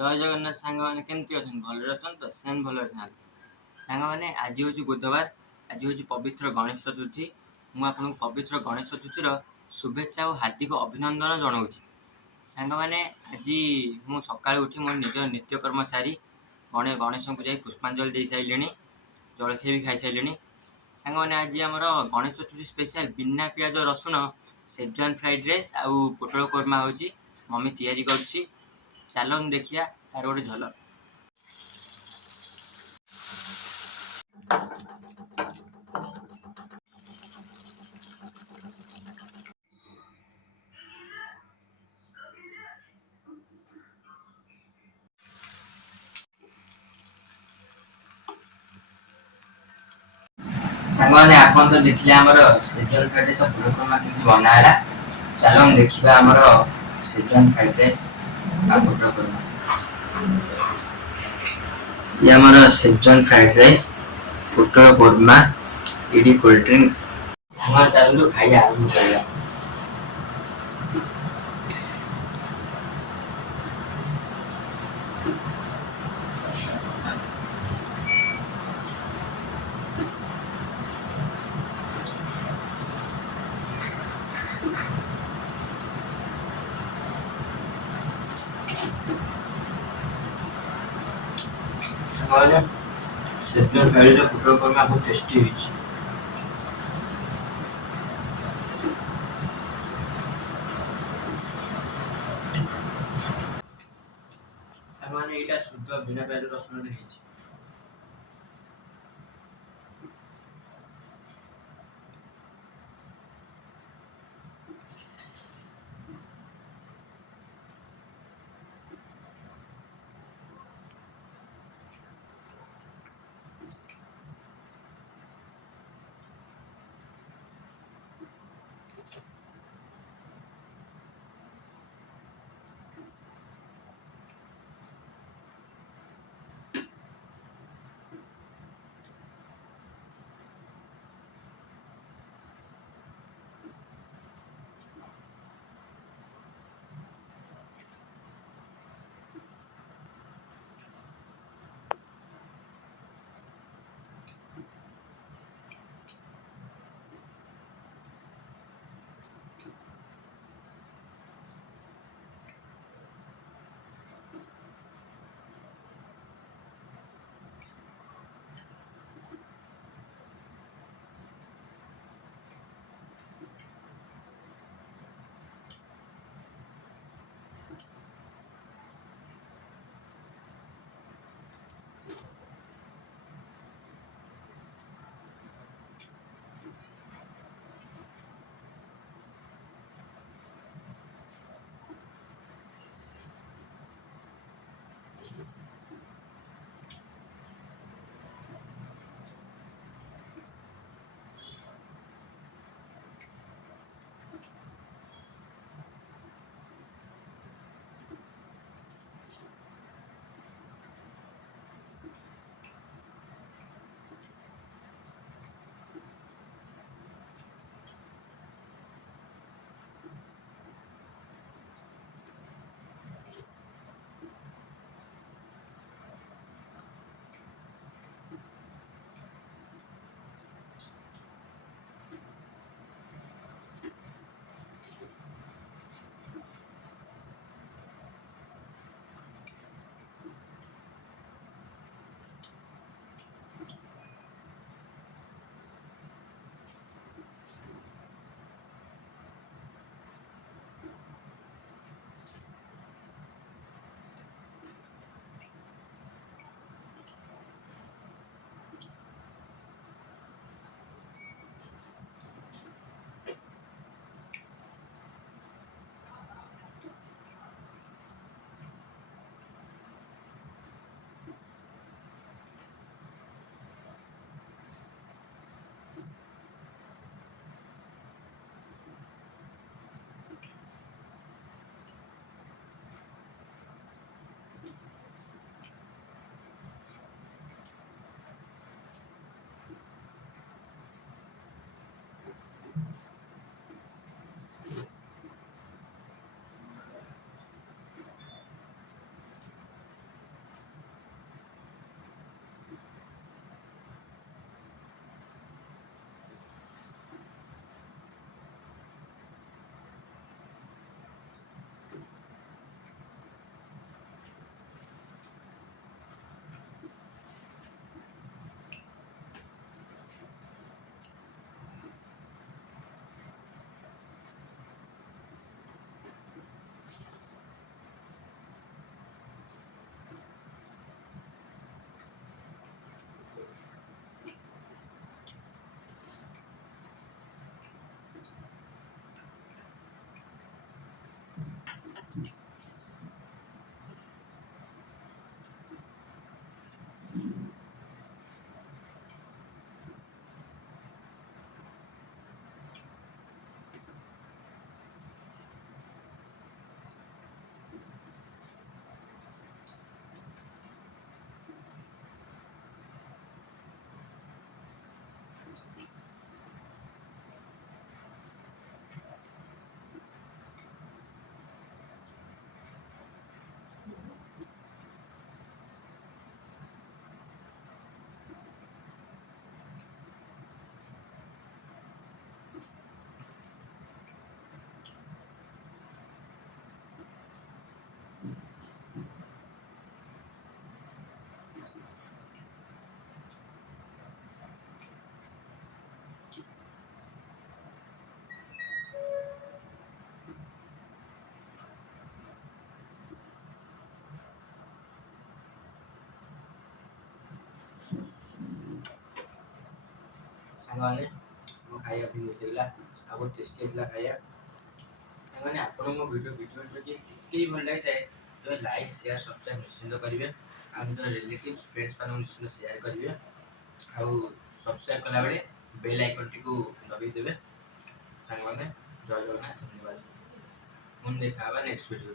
ଜୟ ଜଗନ୍ନାଥ ସାଙ୍ଗମାନେ କେମିତି ଅଛନ୍ତି? ଭଲରେ ଅଛନ୍ତି ତ? ସେମ୍ ଭଲରେ ଥାଆନ୍ତୁ। ସାଙ୍ଗମାନେ ଆଜି ହେଉଛି ବୁଧବାର, ଆଜି ହେଉଛି ପବିତ୍ର ଗଣେଶ ଚତୁର୍ଥୀ। ମୁଁ ଆପଣଙ୍କୁ ପବିତ୍ର ଗଣେଶ ଚତୁର୍ଥୀର ଶୁଭେଚ୍ଛା ଓ ହାର୍ଦ୍ଦିକ ଅଭିନନ୍ଦନ ଜଣାଉଛି। ସାଙ୍ଗମାନେ ଆଜି ମୁଁ ସକାଳୁ ଉଠି ମୋ ନିଜ ନିତ୍ୟକର୍ମ ସାରି ଗଣେଶଙ୍କୁ ଯାଇ ପୁଷ୍ପାଞ୍ଜଳି ଦେଇସାରିଲିଣି, ଜଳଖିଆ ବି ଖାଇସାରିଲିଣି। ସାଙ୍ଗମାନେ ଆଜି ଆମର ଗଣେଶ ଚତୁର୍ଥୀ ସ୍ପେଶାଲ ବିନା ପିଆଜ ରସୁଣ ସେଜୱାନ ଫ୍ରାଇଡ୍ ରାଇସ୍ ଆଉ ପୋଟଳ କୋରମା ହେଉଛି। ମମି ତିଆରି କରୁଛି, ଚାଲନ୍ତୁ ଦେଖିବା ତାର ଗୋଟେ ଝଲକ। ସାଙ୍ଗମାନେ ଆପଣ ତ ଦେଖିଲେ ଆମର ସେଜୱାନ ଫ୍ରାଇଡ୍ ରାଇସ୍ ଆଉ ପୋଟଳ କୋରମା କେମିତି ବନା ହେଲା। ଚାଲନ୍ତୁ ଦେଖିବା ଆମର ସେଜୱାନ ଫ୍ରାଇଡ୍ ରାଇସ୍ ଆଉ ପୋଟଳ କୋରମା। ये हमारा सेजवान फ्राइड राइस पोटल कोरमा इडी कोल्ड ड्रिंक्स हमारा चालू तो खाइए आलू खाइए। हमारे सेजवान फ्राइड राइस पोटल कोरमा बहुत टेस्टी है। सामान एटा शुद्ध बिना प्याज रसुण रे ହେଇଛି। साଙ୍ଗमाने मो खाइया फिनिश होइला आ बहुत टेस्टी होइला खाइया साଙ୍ଗमाने आपण मो वीडियो जदि टिके भल लागि थाए तो लाइक शेयर सब्सक्राइब निश्चित करिवे आ निज रिलेटिव्स फ्रेंड्स मान निश्चित शेयर करिवे आ सब्सक्राइब कला बेले बेल आइकन टी को दबाई देवे साଙ୍ଗमाने जय जगन्नाथ धन्यवाद पुन देखा नेक्स्ट वीडियो।